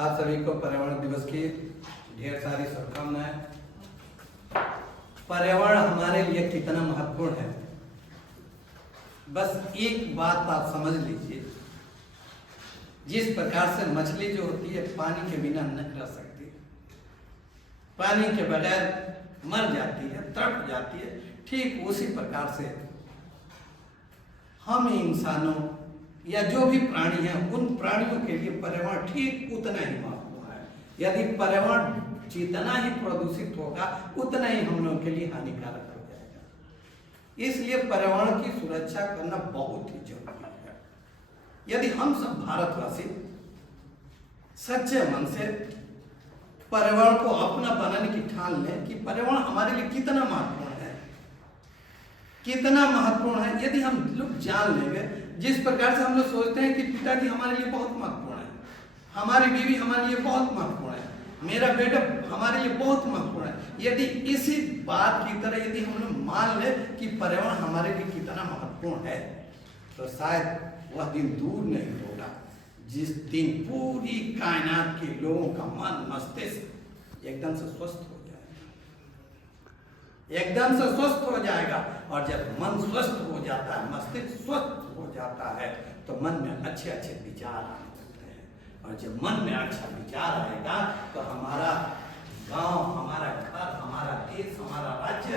आप सभी को पर्यावरण दिवस की ढेर सारी शुभकामनाएं। पर्यावरण हमारे लिए कितना महत्वपूर्ण है, बस एक बात आप समझ लीजिए। जिस प्रकार से मछली जो होती है पानी के बिना नहीं रह सकती, पानी के बगैर मर जाती है, तड़प जाती है, ठीक उसी प्रकार से हम इंसानों या जो भी प्राणी हैं उन प्राणियों के लिए पर्यावरण ठीक उतना ही महत्वपूर्ण है। यदि पर्यावरण जितना ही प्रदूषित होगा उतना ही हम लोगों के लिए हानिकारक हो जाएगा। इसलिए पर्यावरण की सुरक्षा करना बहुत ही जरूरी है। यदि हम सब भारतवासी सच्चे मन से पर्यावरण को अपना बनाने की ठान लें कि पर्यावरण हमारे लिए कितना महत्वपूर्ण है, कितना महत्वपूर्ण है। यदि हम लोग जान लेंगे, जिस प्रकार से हम लोग सोचते हैं कि पिताजी हमारे लिए बहुत महत्वपूर्ण है, हमारी बीवी हमारे लिए बहुत महत्वपूर्ण है, मेरा बेटा हमारे लिए बहुत महत्वपूर्ण है, यदि इसी बात की तरह यदि हम लोग मान ले कि पर्यावरण हमारे लिए कितना महत्वपूर्ण है, तो शायद वह दिन दूर नहीं होगा जिस दिन पूरी कायनात के लोगों का मन मस्तिष्क एकदम से स्वस्थ हो जाएगा, एकदम से स्वस्थ हो जाएगा। और जब मन स्वस्थ हो जाता है, मस्तिष्क स्वस्थ हो जाता है, तो मन में अच्छे अच्छे विचार आने लगते हैं। और जब मन में अच्छा विचार आएगा तो हमारा गांव, हमारा घर, हमारा देश, हमारा राज्य,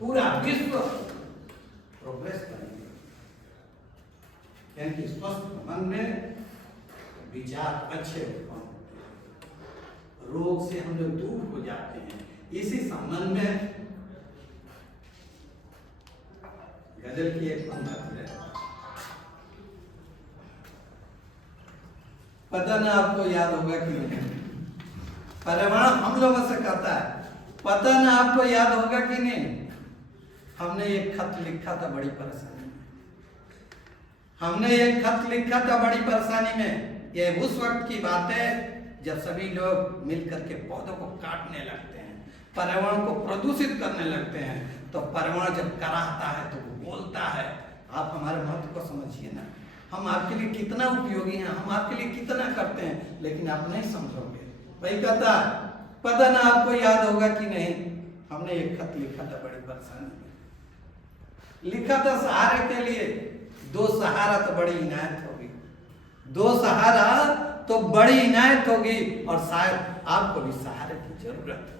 पूरा विश्व प्रोग्रेस करेंगे। यानी स्वस्थ मन में विचार अच्छे उत्पन्न होते हैं, रोग से हम लोग दूर हो जाते हैं। इसी संबंध में गजल की एक पंक्ति है, पता ना आपको याद होगा कि नहीं। पर्यावरण हम लोगों से कहता है, पता ना आपको याद होगा कि नहीं, हमने एक खत लिखा था बड़ी परेशानी में, हमने एक खत लिखा था बड़ी परेशानी में। ये उस वक्त की बात है जब सभी लोग मिलकर के पौधों को काटने लगते हैं, पर्यावरण को प्रदूषित करने लगते हैं। तो पर्यावरण जब कराहता है तो वो बोलता है, आप हमारे महत्व को समझिए ना, हम आपके लिए कितना उपयोगी हैं, हम आपके लिए कितना करते हैं, लेकिन आप नहीं समझोगे। वही कहता है, पता ना आपको याद होगा कि नहीं, हमने एक खत लिखा था बड़ी परेशानी में, लिखा था सहारे के लिए, दो सहारा तो बड़ी इनायत होगी, दो सहारा तो बड़ी इनायत होगी, और शायद आपको भी सहारे की जरूरत है।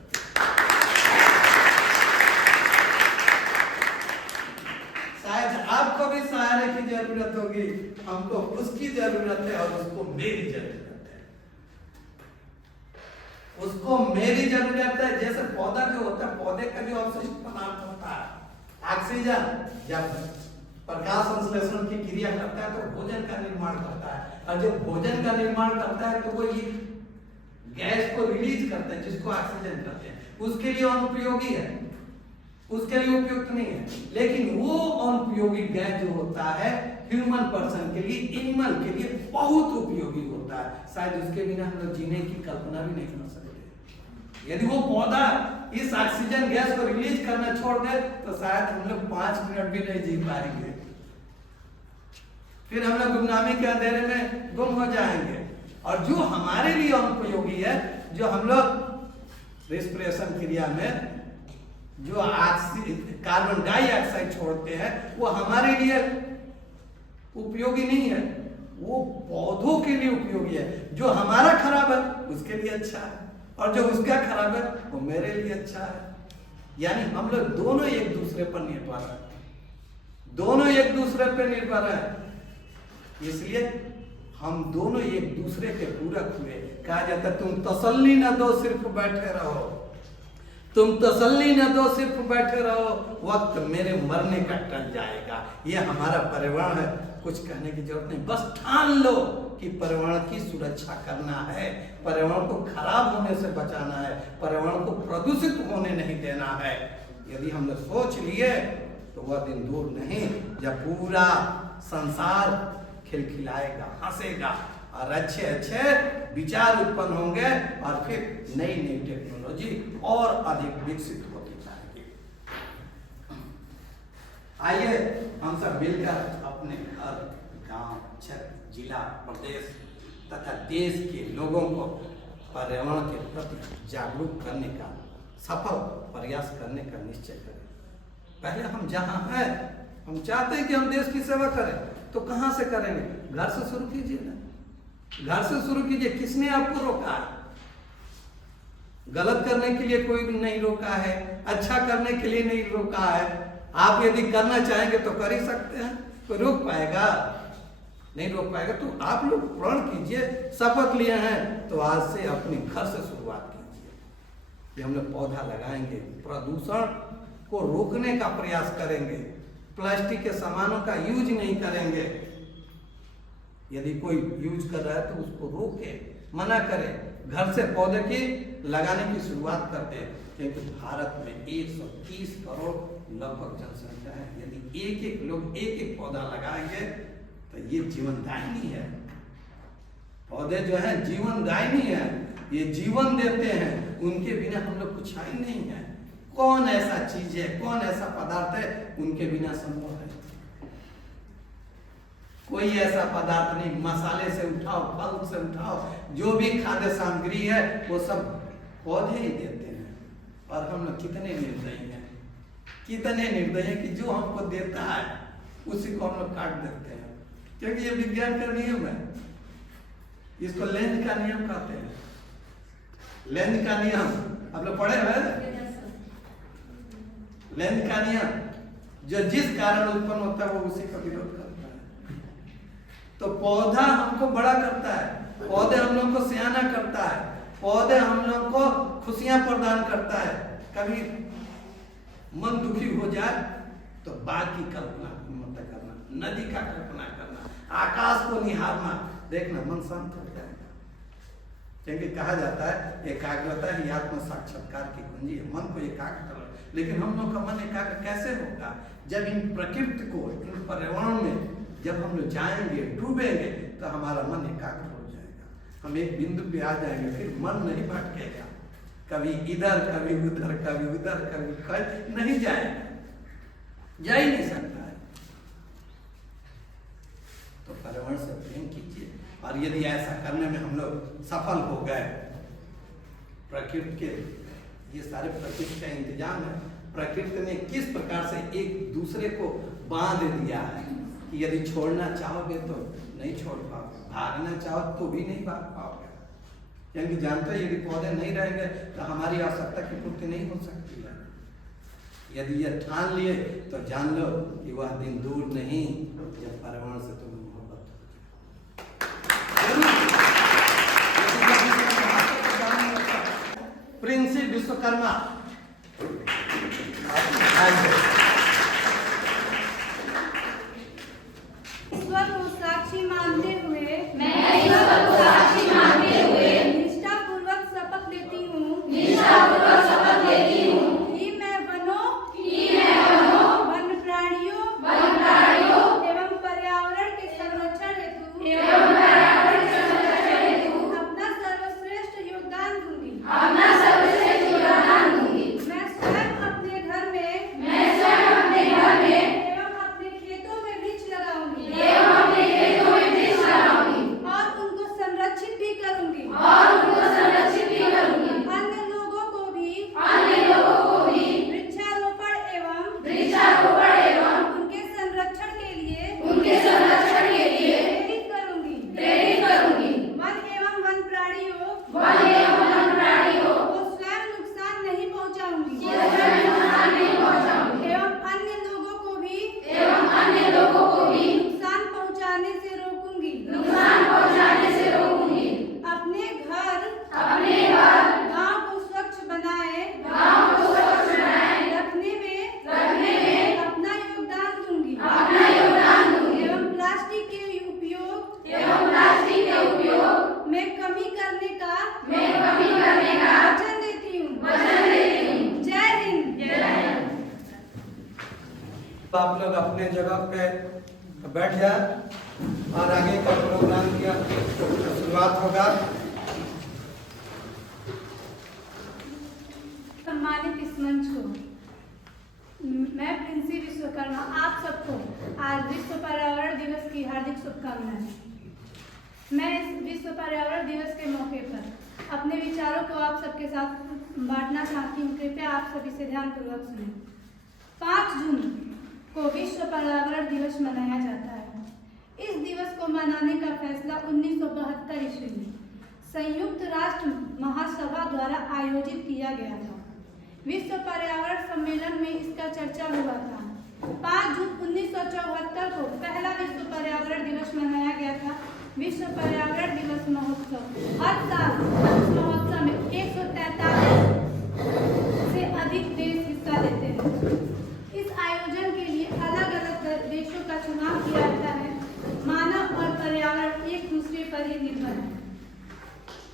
शायद आपको भी सहारे की जरूरत होगी, हमको उसकी जरूरत है, और उसको मेरी जरूरत है, उसको मेरी जरूरत है। जैसे पौधा जो होता है, पौधे का जो अवशिष्ट पदार्थ होता है ऑक्सीजन, जब प्रकाश संश्लेषण की क्रिया करता है तो भोजन का निर्माण करता है, और जब भोजन का निर्माण करता है तो वो ये गैस को रिलीज करता है जिसको ऑक्सीजन कहते हैं। उसके लिए अनुपयोगी है, उसके लिए उपयुक्त नहीं है। लेकिन वो अनुपयोगी गैस जो होता है ह्यूमन पर्सन के लिए, एनिमल के लिए बहुत उपयोगी होता है। शायद उसके बिना हम लोग जीने की कल्पना भी नहीं कर सकते। यदि वो पौधा इस ऑक्सीजन गैस को रिलीज करना छोड़ दे तो शायद हम लोग 5 मिनट भी नहीं जी पाएंगे, फिर हम लोग गुमनामी के अंधेरे में गुम हो जाएंगे। और जो हमारे लिए अनुपयोगी है, जो हम लोग रेस्पिरेशन क्रिया में जो कार्बन डाइऑक्साइड छोड़ते हैं, वो हमारे लिए उपयोगी नहीं है, वो पौधों के लिए उपयोगी है। जो हमारा खराब है उसके लिए अच्छा है, और जो उसका खराब है वो मेरे लिए अच्छा है। यानी हम लोग दोनों एक दूसरे पर निर्भर है, दोनों एक दूसरे पर निर्भर है। इसलिए हम दोनों एक दूसरे के पूरक हुए। कहा जाता है, तुम तसल्ली न दो सिर्फ बैठे रहो, तुम तसल्ली न दो सिर्फ बैठे रहो, वक्त मेरे मरने का टल जाएगा। ये हमारा पर्यावरण है, कुछ कहने की जरूरत नहीं, बस ठान लो कि पर्यावरण की सुरक्षा करना है, पर्यावरण को खराब होने से बचाना है, पर्यावरण को प्रदूषित होने नहीं देना है। यदि हमने सोच लिए तो वह दिन दूर नहीं जब पूरा संसार खिलखिलाएगा, हंसेगा, और अच्छे अच्छे विचार उत्पन्न होंगे, और फिर नई नई टेक्नोलॉजी और अधिक विकसित होती जाएगी। आइए हम सब मिलकर अपने घर, गांव, क्षेत्र, जिला, प्रदेश तथा देश के लोगों को पर्यावरण के प्रति जागरूक करने का सफल प्रयास करने का निश्चय करें। पहले हम जहाँ हैं, हम चाहते हैं कि हम देश की सेवा करें, तो कहाँ से करेंगे? घर से शुरू कीजिए ना, घर से शुरू कीजिए। किसने आपको रोका है? गलत करने के लिए कोई भी नहीं रोका है, अच्छा करने के लिए नहीं रोका है। आप यदि करना चाहेंगे तो कर ही सकते हैं, कोई रोक पाएगा? नहीं रोक पाएगा। तो आप लोग प्रण कीजिए, शपथ लिए हैं तो आज से अपने घर से शुरुआत कीजिए कि हम लोग पौधा लगाएंगे, प्रदूषण को रोकने का प्रयास करेंगे, प्लास्टिक के सामानों का यूज नहीं करेंगे। यदि कोई यूज कर रहा है तो उसको रोके, मना करें, घर से पौधे की लगाने की शुरुआत करते हैं। क्योंकि भारत में 130 करोड़ लगभग जनसंख्या है। यदि एक एक लोग एक एक पौधा लगाएंगे तो ये जीवनदायिनी है। पौधे जो है जीवनदायिनी है, ये जीवन देते हैं, उनके बिना हम लोग कुछ ही नहीं है। कौन ऐसा चीज है, कौन ऐसा पदार्थ है उनके बिना संभव है? कोई ऐसा पदार्थ नहीं। मसाले से उठाओ, फल से उठाओ, जो भी खाद्य सामग्री है वो सब पौधे ही देते हैं। और हम लोग कितने निर्दयी हैं, कितने निर्दयी हैं कि जो हमको देता है उसी को हम लोग काट देते हैं। क्योंकि ये विज्ञान का नियम है, इसको लेंज का नियम कहते हैं। लेंज का नियम आप लोग पढ़े हैं? लेंज का नियम, जो जिस कारण उत्पन्न होता है वो उसी का विरोध करता है। तो पौधा हमको बड़ा करता है, पौधे हम लोग को सियाना करता है, पौधे हम लोग को खुशियां प्रदान करता है। कभी मन दुखी हो जाए तो बाग की कल्पना मत करना, नदी का कल्पना करना, आकाश को निहारना, देखना मन शांत हो जाएगा। क्योंकि कहा जाता है एकाग्रता ही आत्म साक्षात्कार की कुंजी है। मन को एकाग्र करो। लेकिन हम लोग का मन एकाग्र कैसे होगा? जब इन प्रकृति को, इन पर्यावरण में जब हम लोग जाएंगे, डूबेंगे, तो हमारा मन एकाग्र हो जाएगा। हम एक बिंदु पे आ जाएंगे, फिर मन नहीं भटकेगा, कभी इधर कभी उधर, कभी उधर कभी नहीं जाएगा, जा ही नहीं सकता है। तो पर्यावरण से प्रेम कीजिए। और यदि ऐसा करने में हम लोग सफल हो गए, प्रकृति के ये सारे प्रकृति का इंतजाम है। प्रकृति ने किस प्रकार से एक दूसरे को बांध दिया है कि यदि छोड़ना चाहोगे तो नहीं छोड़ पाओगे, भागना चाहो तो भी नहीं भाग पाओगे। क्योंकि जानते हो यदि पौधे नहीं रहेंगे तो हमारी आवश्यकता की पूर्ति नहीं हो सकती है। यदि ये ठान लिए तो जान लो कि वह दिन दूर नहीं जब पर्यावरण से तुम्हें मोहब्बत हो। प्रिंसी विश्वकर्मा ईश्वर को साक्षी मानते हुए निष्ठापूर्वक शपथ लेती हूँ कि मैं वनों, वन प्राणियों एवं पर्यावरण के संरक्षण हेतु अपना सर्वश्रेष्ठ योगदान दूंगी। मैं स्वयं अपने घर में एवं अपने खेतों में वृक्ष लगाऊंगी और उनको संरक्षित भी करूंगी। अन्य लोगों को भी वृक्षारोपण एवं उनके संरक्षण के लिए प्रेरित करूंगी। वन एवं वन प्राणियों को स्वयं नुकसान नहीं पहुंचाऊंगी एवं अन्य लोगों को भी नुकसान पहुंचाने से रोकूंगी। अपने घर गांव को स्वच्छ बनाए रखने में अपना योगदान दूंगी एवं प्लास्टिक के उपयोग में कमी करने का वचन देती हूँ। जय हिंद। आप लोग अपने जगह पे बैठ जाए और आगे का प्रोग्राम की शुरुआत होगा। सम्मानित इस मंच को मैं प्रिंसी विश्वकर्मा आप सबको आज विश्व पर्यावरण दिवस की हार्दिक शुभकामनाएं। मैं इस विश्व पर्यावरण दिवस के मौके पर अपने विचारों को आप सबके साथ बांटना चाहती हूँ। कृपया आप सभी से ध्यानपूर्वक सुनें। 5 जून को विश्व पर्यावरण दिवस मनाया जाता है। इस दिवस को मनाने का फैसला 1972 ईस्वी में संयुक्त राष्ट्र महासभा द्वारा आयोजित किया गया था। विश्व पर्यावरण सम्मेलन में इसका चर्चा हुआ था। 5 जून 1974 को पहला विश्व पर्यावरण दिवस मनाया गया था। विश्व पर्यावरण दिवस महोत्सव हर साल इस महोत्सव में 143 से अधिक देश हिस्सा लेते हैं। इस आयोजन के लिए अलग अलग देशों का चुनाव किया जाता है। मानव और पर्यावरण एक दूसरे पर ही निर्भर है।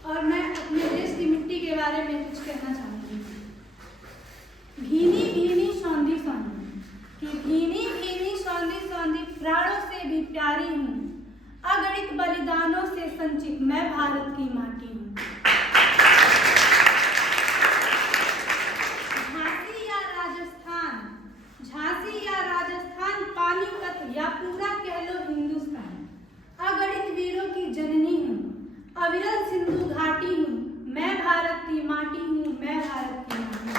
और मैं अपने देश की मिट्टी के बारे में कुछ कहना चाहूँगी। भीनी भीनी सौंधी सौंधी कि भीनी भीनी सौंधी सौंधी प्राणों से भी प्यारी हूँ। अगणित बलिदानों से संचित मैं भारत की माटी हूँ। झांसी या राजस्थान पानीपत या पूरा कह लो हिंदुस्तान, अगणित वीरों की जननी हूँ। अविरल सिंधु घाटी हूँ, मैं भारत की माटी हूँ, मैं भारत की माटी हूँ।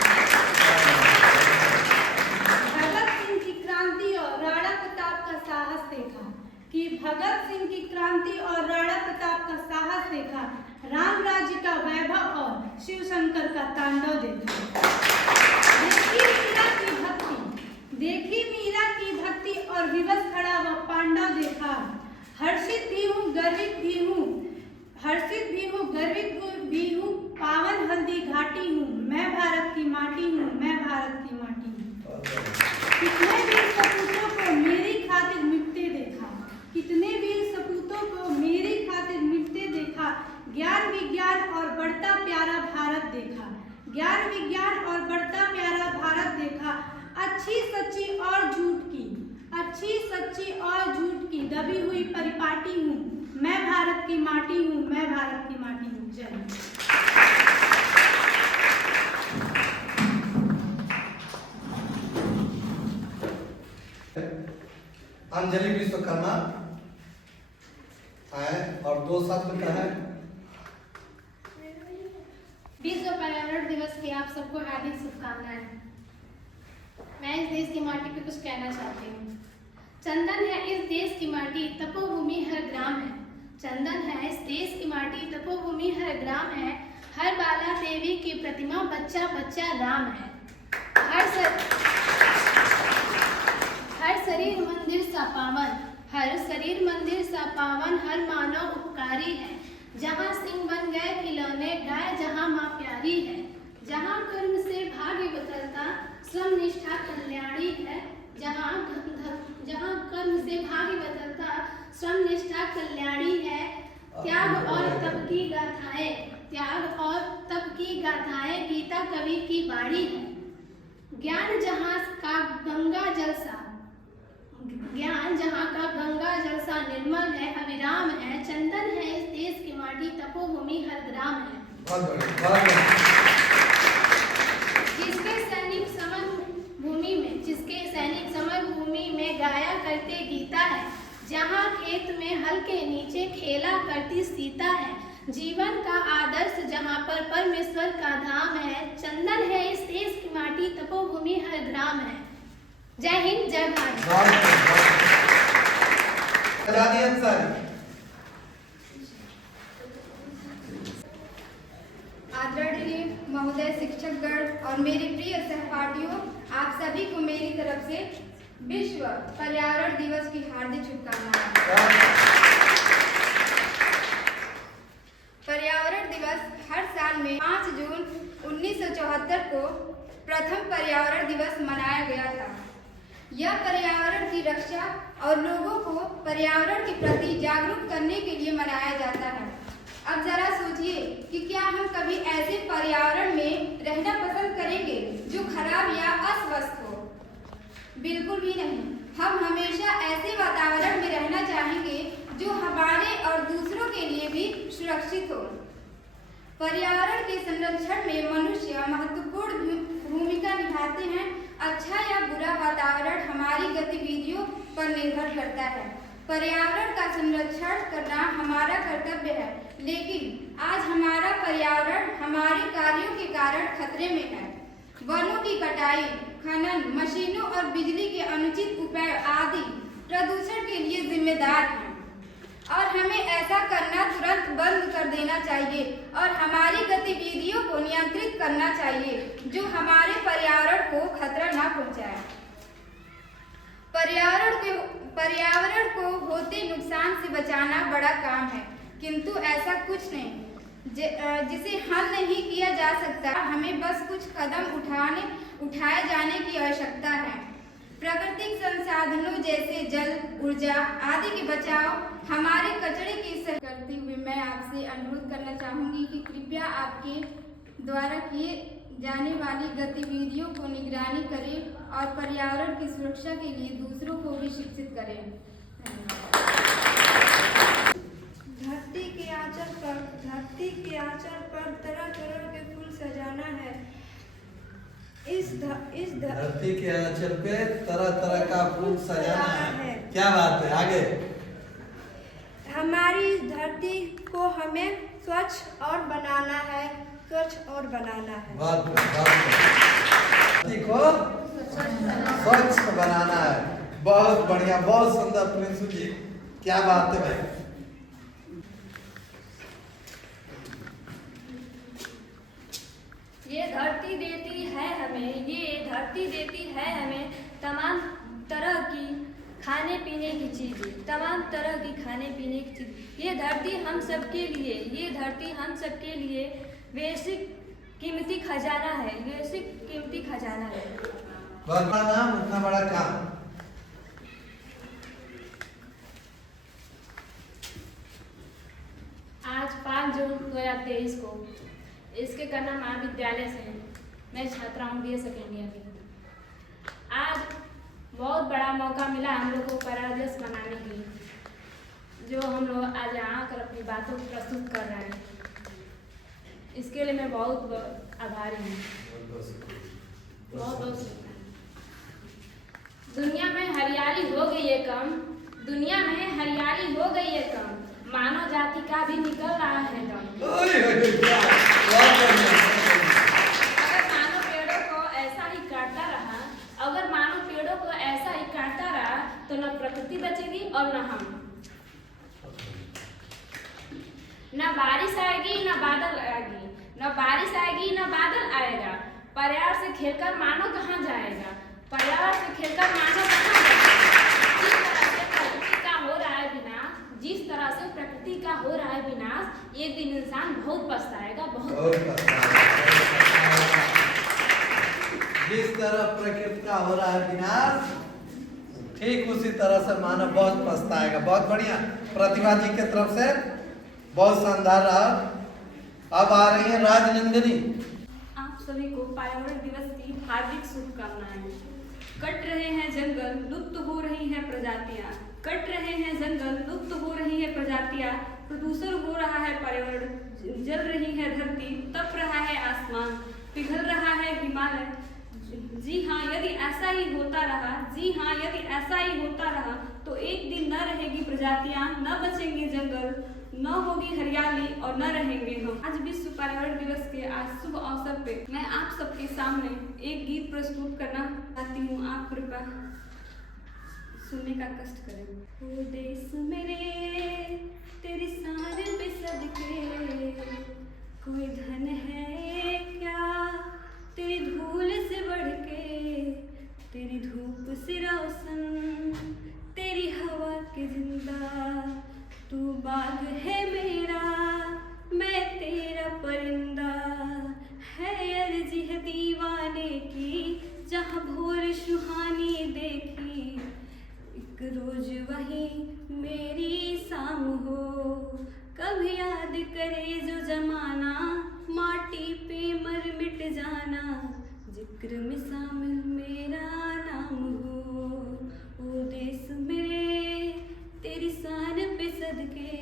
भगत सिंह की क्रांति और राणा प्रताप का साहस देखा कि भगत सिंह की क्रांति और राणा प्रताप का साहस देखा, राम राज्य का वैभव और शिव शंकर का तांडव देखा। देखी मीरा की भक्ति और विवश खड़ा व पांडव देखा। हर्षित भी हूँ गर्वित भी हूँ, हर्षित भी हूँ गर्वित भी हूँ। पावन हल्दी घाटी हूँ, मैं भारत की माटी हूँ, मैं भारत की माटी हूँ। कितने वीर सपूतों को मेरी खातिर मिटते देखा, कितने वीर सपूतों को मेरी खातिर मिटते देखा। ज्ञान विज्ञान और बढ़ता प्यारा भारत देखा, ज्ञान विज्ञान और बढ़ता प्यारा भारत देखा। अच्छी सच्ची और झूठ की, अच्छी सच्ची और झूठ की दबी हुई परिपाटी हूँ, मैं भारत की माटी हूँ, मैं भारत की माटी हूँ। जय हिंद। अंजलि विश्वकर्मा आए और 2 शब्द कहें। विश्व पर्यावरण दिवस की आप सबको हार्दिक शुभकामनाएं। मैं इस देश की माटी पे कुछ कहना चाहती हूँ। चंदन है इस देश की माटी, तपोभूमि हर ग्राम है। चंदन है इस देश की माटी, तपोभूमि हर ग्राम है। हर बाला देवी की प्रतिमा, बच्चा बच्चा राम है। हर शरीर मंदिर सा पावन, हर शरीर मंदिर सा पावन। हर मानव उपकारी है, जहाँ सिंह बन गए खिलौने गाय, जहाँ माँ प्यारी है। जहाँ कर्म से भाग्य बदलता, श्रम निष्ठा कल्याणी है। जहाँ कर्म से भाग्य बदलता, श्रम निष्ठा कल्याणी है। त्याग और तप की गाथाएं, त्याग और तप की गाथाएं गीता कवि की वाणी है। ज्ञान जहाँ का गंगा जल सा, ज्ञान जहाँ का गंगा जल सा निर्मल है, अविराम है। चंदन है इस देश की माटी, तपोभूमि हर ग्राम है। जिसके सैनिक समर भूमि में गाया करते गीता है। जहाँ खेत में हल के नीचे खेला करती सीता है। जीवन का आदर्श जहाँ पर परमेश्वर का धाम है। चंदन है इस देश की माटी, तपोभूमि हर ग्राम है। जय हिंद, जय भारत। आदरणीय महोदय शिक्षकगण और मेरे प्रिय सहपाठियों, आप सभी को मेरी तरफ से विश्व पर्यावरण दिवस की हार्दिक शुभकामनाएं। पर्यावरण दिवस हर साल में 5 जून 1974 को प्रथम पर्यावरण दिवस मनाया गया था। यह पर्यावरण की रक्षा और लोगों को पर्यावरण के प्रति जागरूक करने के लिए मनाया जाता है। अब जरा सोचिए कि क्या हम कभी ऐसे पर्यावरण में रहना पसंद करेंगे जो खराब या अस्वस्थ हो? बिल्कुल भी नहीं। हम हमेशा ऐसे वातावरण में रहना चाहेंगे जो हमारे और दूसरों के लिए भी सुरक्षित हो। पर्यावरण के संरक्षण में मनुष्य महत्वपूर्ण भूमिका निभाते हैं। अच्छा या बुरा वातावरण हमारी गतिविधियों पर निर्भर करता है। पर्यावरण का संरक्षण करना हमारा कर्तव्य है, लेकिन आज हमारा पर्यावरण हमारे कार्यों के कारण खतरे में है। वनों की कटाई, खनन, मशीनों और बिजली के अनुचित उपयोग आदि प्रदूषण के लिए जिम्मेदार हैं और हमें ऐसा करना तुरंत बंद कर देना चाहिए और हमारी गतिविधियों को नियंत्रित करना चाहिए जो हमारे पर्यावरण को खतरा न पहुंचाए। पर्यावरण को होते नुकसान से बचाना बड़ा काम है, किंतु ऐसा कुछ नहीं जिसे हल नहीं किया जा सकता। हमें बस कुछ कदम उठाए जाने की आवश्यकता है। प्राकृतिक संसाधनों जैसे जल, ऊर्जा आदि के बचाव, हमारे कचरे की करते हुए मैं आपसे अनुरोध करना चाहूँगी कि कृपया आपके द्वारा किए जाने वाली गतिविधियों को निगरानी करें और पर्यावरण की सुरक्षा के लिए दूसरों को भी शिक्षित करें। धरती के आंचल पर तरह तरह के फूल सजाना है। धरती के आंचल पे तरह तरह का फूल सजाना है। क्या बात है, आगे। हमारी इस धरती को हमें स्वच्छ और बनाना है। बहुत धरती को स्वच्छ बनाना है। बहुत बढ़िया, बहुत सुंदर प्रिंसु जी, क्या बात है भाई। ये धरती देती है हमें तमाम तरह की खाने पीने की चीज़। ये धरती हम सबके लिए वैश्विक कीमती खजाना है। बहुत बड़ा नाम, उतना बड़ा काम। आज 5 जून 2023 को इसके कन्या महाविद्यालय से मैं छात्रा हूँ BA सेकेंड ईयर की। आज बहुत बड़ा मौका मिला हम लोग को पर्यावरण दिवस मनाने के लिए, जो हम लोग आज यहाँ आकर अपनी बातों को प्रस्तुत कर रहे हैं। इसके लिए मैं बहुत आभारी हूँ। बहुत दुनिया में हरियाली हो गई है कम, मानव जाति का भी निकल रहा है दम। अगर मानव पेड़ों को ऐसा ही काटता रहा तो न प्रकृति बचेगी और न हम। न बारिश आएगी न बादल आएगा। पर्यावरण से खेलकर मानव कहाँ जाएगा। जिस तरह से प्रकृति का हो रहा है विनाश, एक दिन इंसान बहुत पछताएगा। जिस तरह प्रकृति का हो रहा है विनाश, ठीक उसी तरह से मानव बहुत पछताएगा। बहुत बढ़िया, प्रतिभा जी के तरफ से बहुत शानदार रहा। अब आ रही है राजनंदिनी। आप सभी को पर्यावरण दिवस की हार्दिक शुभकामनाएं। कट रहे हैं जंगल, लुप्त हो रही हैं प्रजातियां, प्रदूषण हो रहा है पर्यावरण, जल रही है धरती, तप रहा है आसमान, पिघल रहा है हिमालय। जी हाँ, यदि ऐसा ही होता रहा तो एक दिन न रहेगी प्रजातियां, न बचेंगे जंगल, न होगी हरियाली और न रहेंगे हम। आज विश्व पर्यावरण दिवस के आज शुभ अवसर पे मैं आप सबके सामने एक गीत प्रस्तुत करना चाहती हूँ। आप कृपया सुनने का कष्ट करें। ओ देश मेरे तेरी शान पे सदके, कोई धन है क्या तेरी धूल से बढ़ के, तेरी धूप से रोशन, तेरी हवा के जिंदा, तू बाग है मेरा, मैं तेरा परिंदा। है अर्जी है दीवाने की, जहाँ भोर सुहानी देखी, एक रोज वही मेरी शाम हो। कभी याद करे जो जमाना, माटी पे मर मिट जाना, जिक्र में शामिल मेरा नाम हो। ओ देश मेरे तेरी शान पे सदके,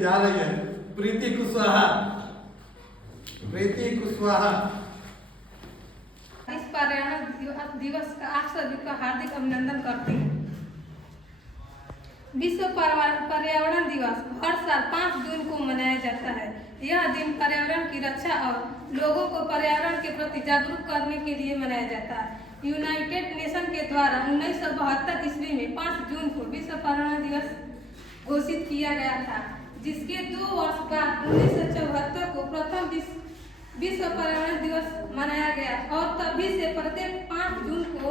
जा रही है प्रीति कुशवाहा। प्रीति कुशवाहा। इस पर्यावरण दिवस का आप सभी का हार्दिक अभिनंदन करती हूँ। विश्व पर्यावरण दिवस हर साल 5 जून को मनाया जाता है। यह दिन पर्यावरण की रक्षा और लोगों को पर्यावरण के प्रति जागरूक करने के लिए मनाया जाता है। यूनाइटेड नेशन के द्वारा 1972 ईस्वी में 5 जून को विश्व पर्यावरण दिवस घोषित किया गया था, जिसके 2 वर्ष बाद 1974 को प्रथम विश्व पर्यावरण दिवस मनाया गया और तभी से प्रत्येक 5 जून को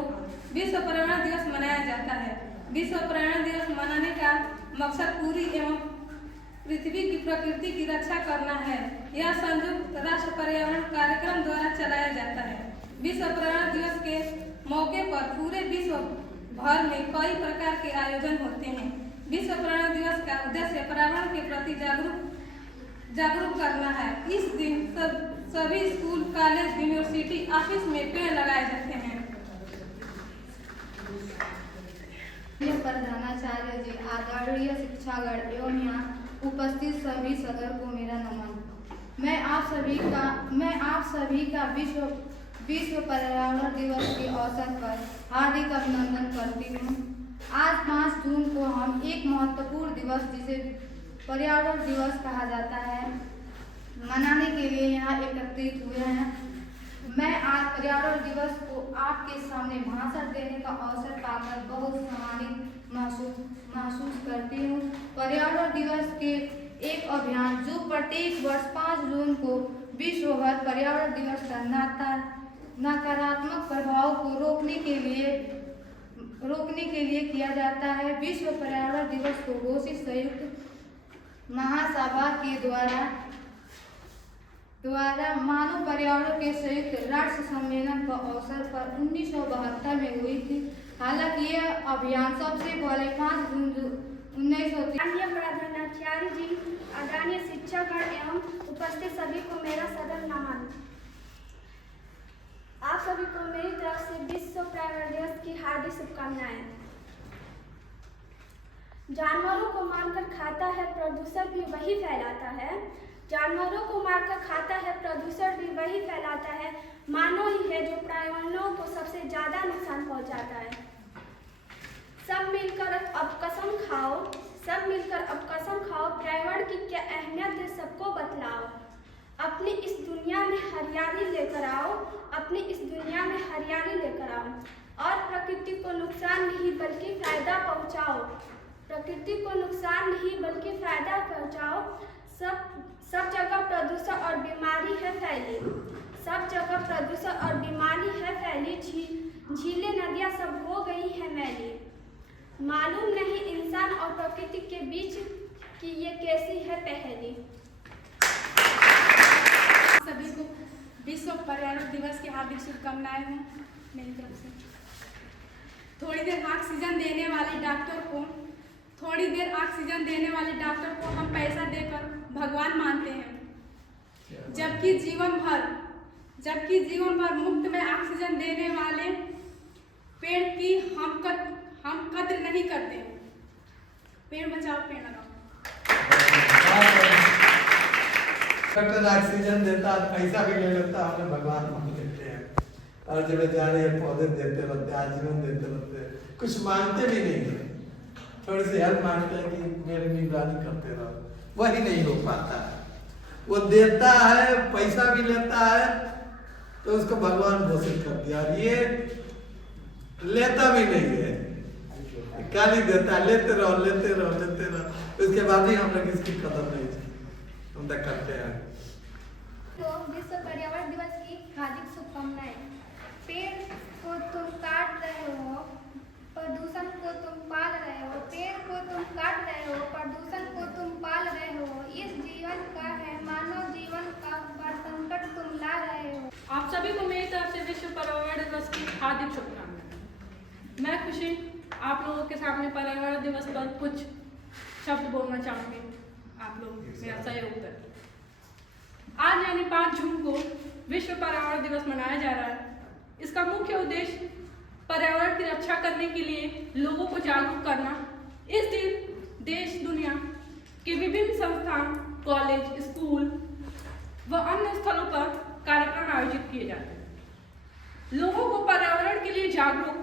विश्व पर्यावरण दिवस मनाया जाता है। विश्व पर्यावरण दिवस मनाने का मकसद पूरी एवं पृथ्वी की प्रकृति की रक्षा करना है। यह संयुक्त राष्ट्र पर्यावरण कार्यक्रम द्वारा चलाया जाता है। विश्व पर्यावरण दिवस के मौके पर पूरे विश्व भर में कई प्रकार के आयोजन होते हैं। विश्व पर्यावरण दिवस का उद्देश्य पर्यावरण के प्रति जागरूक करना है। इस दिन सभी स्कूल, कॉलेज, यूनिवर्सिटी, ऑफिस में पेड़ लगाए जाते हैं। प्रधानाचार्य जी, आदरणीय शिक्षागण एवं यहाँ उपस्थित सभी सदर को मेरा नमन। मैं आप सभी का विश्व पर्यावरण दिवस के अवसर पर हार्दिक अभिनंदन करती हूँ। आज 5 जून को हम एक महत्वपूर्ण दिवस, जिसे पर्यावरण दिवस कहा जाता है, मनाने के लिए यहाँ एकत्रित हुए हैं। मैं आज पर्यावरण दिवस को आपके सामने भाषण देने का अवसर पाकर बहुत सम्मानित महसूस करती हूँ। पर्यावरण दिवस के एक अभियान जो प्रत्येक वर्ष 5 जून को विश्व भर पर्यावरण दिवस का नकारात्मक प्रभाव को रोकने के लिए किया जाता है। विश्व पर्यावरण दिवस को घोषित संयुक्त महासभा के द्वारा मानव पर्यावरण के संयुक्त राष्ट्र सम्मेलन का अवसर पर 1972 में हुई थी। हालांकि यह अभियान सबसे पहले 5 जून 1930 माननीय प्रधानाचार्य जी, आदरणीय शिक्षकगण एवं उपस्थित सभी को मेरा सदर नमन। आप सभी को मेरी तरफ से विश्व पर्यावरण दिवस की हार्दिक शुभकामनाएं। जानवरों को मारकर खाता है, प्रदूषण भी वही फैलाता है। जानवरों को मारकर खाता है, प्रदूषण भी वही फैलाता है। मानव ही है जो पर्यावरण को सबसे ज्यादा नुकसान पहुंचाता है। सब मिलकर अब कसम खाओ, पर्यावरण की क्या अहमियत है सबको बतलाओ। अपनी इस दुनिया में हरियाली लेकर आओ, और प्रकृति को नुकसान नहीं बल्कि फायदा पहुंचाओ। सब जगह प्रदूषण और बीमारी है फैली। झीलें, नदियाँ सब हो गई हैं मैली। मालूम नहीं इंसान और प्रकृति के बीच की ये कैसी है पहेली। सभी को विश्व पर्यावरण दिवस की हार्दिक शुभकामनाएं हैं मेरी तरफ से। थोड़ी देर ऑक्सीजन देने वाले डॉक्टर को हम पैसा देकर भगवान मानते हैं, जबकि जीवन भर मुफ्त में ऑक्सीजन देने वाले पेड़ की हम कद्र नहीं करते। पेड़ बचाओ, पेड़ लगाओ। डॉक्टर ऑक्सीजन देता, पैसा भी ले लेता, हमने भगवान मान लेते हैं और जब जा रहे हैं पौधे देते रहते, आजीवन देते रहते, कुछ मांगते भी नहीं है। थोड़ी सी हेल्प मांगते हैं कि मेरी निगरानी करते रहो, वही नहीं हो पाता। वो देता है, पैसा भी लेता है, तो उसको भगवान घोषित कर दिया। और ये लेता भी नहीं है, गाली देता है, लेते रहो। उसके बाद भी हम लोग इसकी कदर नहीं हम तक करते हैं। तो विश्व पर्यावरण दिवस की हार्दिक शुभकामनाएं। पेड़ को तुम काट रहे हो, प्रदूषण को तुम पाल रहे हो। पेड़ को तुम काट रहे हो, प्रदूषण को तुम पाल रहे हो। इस जीवन का है मानव जीवन का बड़ा संकट तुम ला रहे हो। आप सभी को मेरी तरफ से विश्व पर्यावरण दिवस की हार्दिक शुभकामनाएं। मैं खुशी आप लोगों के सामने पर्यावरण दिवस पर कुछ शब्द बोलना चाहूँगी। आप लोग मेरा सहयोग करें। आज यानी 5 जून को विश्व पर्यावरण दिवस मनाया जा रहा है। इसका मुख्य उद्देश्य पर्यावरण की रक्षा करने के लिए लोगों को जागरूक करना। इस दिन देश दुनिया कि विभिन्न संस्थान, कॉलेज, स्कूल व अन्य स्थलों पर कार्यक्रम आयोजित किए जाते हैं। लोगों को पर्यावरण के लिए जागरूक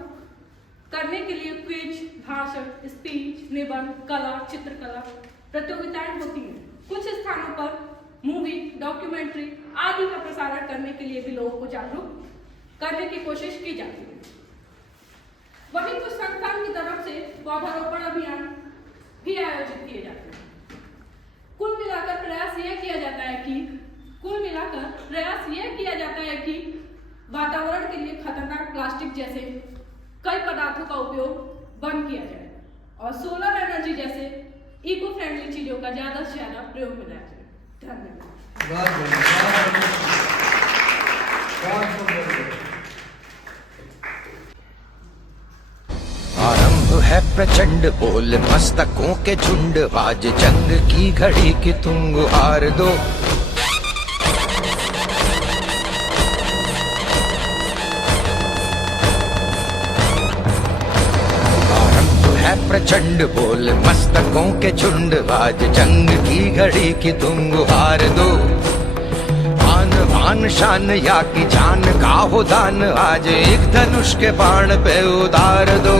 करने के लिए क्विज, भाषण, स्पीच, निबंध, कला, चित्रकला प्रतियोगिताएं होती हैं। कुछ स्थानों पर मूवी, डॉक्यूमेंट्री आदि का प्रसारण करने के लिए भी लोगों को जागरूक करने की कोशिश की जाती है। वहीं कुछ संस्थान की तरफ से पौधारोपण अभियान भी आयोजित किए जाते हैं। कुल मिलाकर प्रयास यह किया जाता है कि वातावरण के लिए खतरनाक प्लास्टिक जैसे कई पदार्थों का उपयोग बंद किया जाए और सोलर एनर्जी जैसे इको फ्रेंडली चीजों का ज्यादा से ज्यादा प्रयोग में लाया जाए। धन्यवाद। आरंभ है प्रचंड बोल मस्तकों के झुंड, आज जंग की घड़ी की तुम गुहार दो। प्रचंड बोल मस्तकों के झुंड, आज जंग की घड़ी की तुम गुहार दो। आन बान शान या की जान का हो दान, आज एक धनुष के बाण पे उतार दो।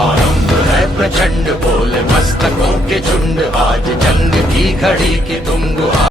आरंभ है प्रचंड बोल मस्तकों के झुंड, आज जंग की घड़ी की तुम गुहार